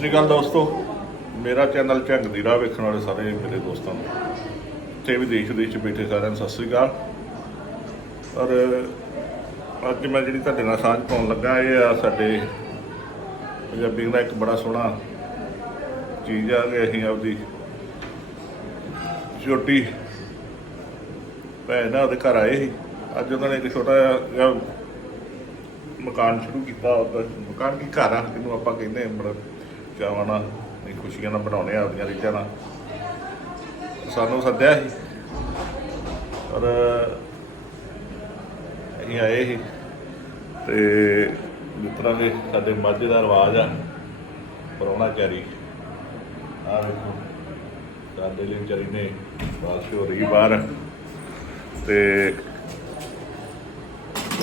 ਸ੍ਰੀ ਅਕਾਲ ਦੋਸਤੋ। ਮੇਰਾ ਚੈਨਲ ਝੰਗ ਦੀ ਰਾਹ ਵੇਖਣ ਵਾਲੇ ਸਾਰੇ ਮੇਰੇ ਦੋਸਤਾਂ ਨੂੰ। ਤੇ ਵੀ ਦੇਸ਼ ਵਿਦੇਸ਼ 'ਚ ਬੈਠੇ ਸਾਰਿਆਂ ਨੂੰ ਸਤਿ ਸ੍ਰੀ ਅਕਾਲ। ਔਰ ਅੱਜ ਮੈਂ ਜਿਹੜੀ ਤੁਹਾਡੇ ਨਾਲ ਸਾਂਝ ਪਾਉਣ ਲੱਗਾ, ਇਹ ਆ ਸਾਡੇ ਪੰਜਾਬੀ ਦਾ ਇੱਕ ਬੜਾ ਸੋਹਣਾ ਚੀਜ਼ ਆ ਕਿ ਅਸੀਂ ਆਪਦੀ ਛੋਟੀ ਭੈਣ ਆ ਉਹਦੇ ਘਰ ਆਏ ਸੀ। ਅੱਜ ਉਹਨਾਂ ਨੇ ਇੱਕ ਛੋਟਾ ਜਿਹਾ ਮਕਾਨ ਸ਼ੁਰੂ ਕੀਤਾ, ਉਹਦਾ ਮਕਾਨ ਕੀ ਘਰ ਆ, ਜਿਹਨੂੰ ਆਪਾਂ ਕਹਿੰਦੇ ਹਾਂ ਬੜਾ ਚਾਵਾਂ ਨਾਲ ਨਹੀਂ ਖੁਸ਼ੀਆਂ ਨਾਲ ਬਣਾਉਣੇ ਆ ਰੀਝਾਂ ਨਾਲ। ਸਾਨੂੰ ਸੱਦਿਆ ਸੀ। ਪਰ ਅਸੀਂ ਆਏ ਸੀ ਤੇ ਜਿਸ ਤਰ੍ਹਾਂ ਸਾਡੇ ਮਾਝੇ ਦਾ ਰਿਵਾਜ ਆ ਪਰੋਣਾ ਚਾਰੀ ਆ ਵੇਖੋ ਸਾਡੇ ਲਈ ਵਿਚਾਰੀ ਨੇ ਬਾਰਿਸ਼ ਹੋ ਰਹੀ ਬਾਹਰ। ਤੇ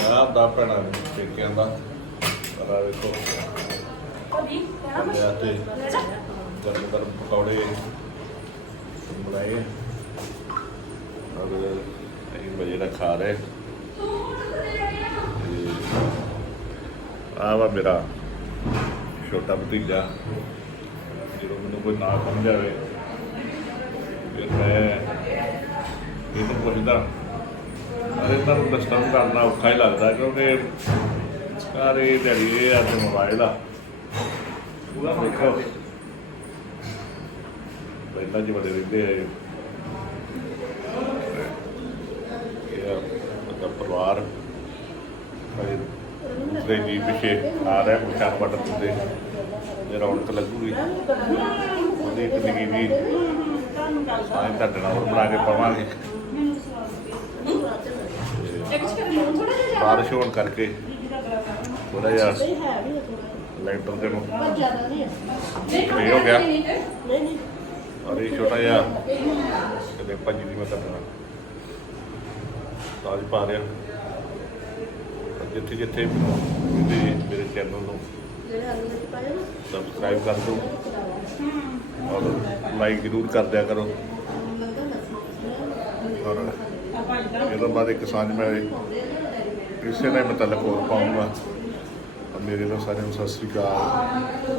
ਯਾਰ ਦਾ ਪੈਣਾ ਪੇਕਿਆਂ ਦਾ, ਪਰ ਆ ਵੇਖੋ ਲਿਆ ਤੇ ਗਰਮ ਗਰਮ ਪਕੌੜੇ ਬਣਾਏ ਆ। ਔਰ ਅਸੀਂ ਮਜੇ ਨਾਲ ਖਾ ਰਹੇ। ਆ। ਵਾ ਮੇਰਾ ਛੋਟਾ ਭਤੀਜਾ। ਜਦੋਂ ਮੈਨੂੰ ਕੋਈ ਨਾ ਸਮਝ ਆਵੇ ਫਿਰ ਮੈਂ ਇਹਨੂੰ ਪੁੱਛਦਾ ਅਰੇ ਤਾਂ ਕਰਨਾ ਔਖਾ ਹੀ ਲੱਗਦਾ ਕਿਉਂਕਿ ਸਾਰੇ ਡੈਡੀ ਇਹ ਅੱਜ ਮੋਬਾਈਲ ਆ। ਪੂਰਾ ਦੇਖੋ। ਪਹਿਲਾਂ ਜੀ ਬੜੇ ਰਹਿੰਦੇ ਆ ਇਹ। ਸਾਡਾ ਪਰਿਵਾਰ। ਇਹ ਦੂਸਰੇ ਜੀ ਪਿੱਛੇ ਆ ਰਿਹਾ ਪੁਸ਼ਾਕ ਬਟਨ ਤੇ ਜੇ ਰੌਣਕ ਲੱਗੂਗੀ ਉਹਦੀ ਨਿੱਕੀ ਵੀ ਸਾਇਂ ਤੁਹਾਡੇ ਨਾਲ ਹੋਰ ਬਣਾ ਕੇ ਪਾਵਾਂਗੇ। ਬਾਰਿਸ਼ ਹੋਣ ਕਰਕੇ ਥੋੜਾ ਜਿਹਾ ਲੈਂਟਰ ਦੇ ਨੂੰ ਇਹ ਹੋ। ਗਿਆ। ਔਰ ਇਹ ਛੋਟਾ ਜਿਹਾ। ਕਦੇ ਪੰਜ ਦੀ ਮੈਂ ਕਰਨਾ ਸਾਜ ਪਾ ਰਿਹਾ। ਔਰ ਜਿੱਥੇ ਜਿੱਥੇ ਮੇਰੇ ਮੇਰੇ ਚੈਨਲ ਨੂੰ ਸਬਸਕ੍ਰਾਈਬ ਕਰ ਦਿਓ। ਔਰ ਲਾਈਕ ਜ਼ਰੂਰ ਕਰ ਦਿਆ ਕਰੋ। ਔਰ ਇਹਦੋਂ ਬਾਅਦ ਇੱਕ ਸਾਂਝ ਮੈਂ ਇਸੇ ਨਾਲ ਮੁਤਲਕ ਹੋਰ ਪਾਉਂਗਾ ਔਰ ਮੇਰੇ ਨਾਲ ਸਾਰਿਆਂ ਨੂੰ ਸਤਿ ਸ੍ਰੀ ਅਕਾਲ।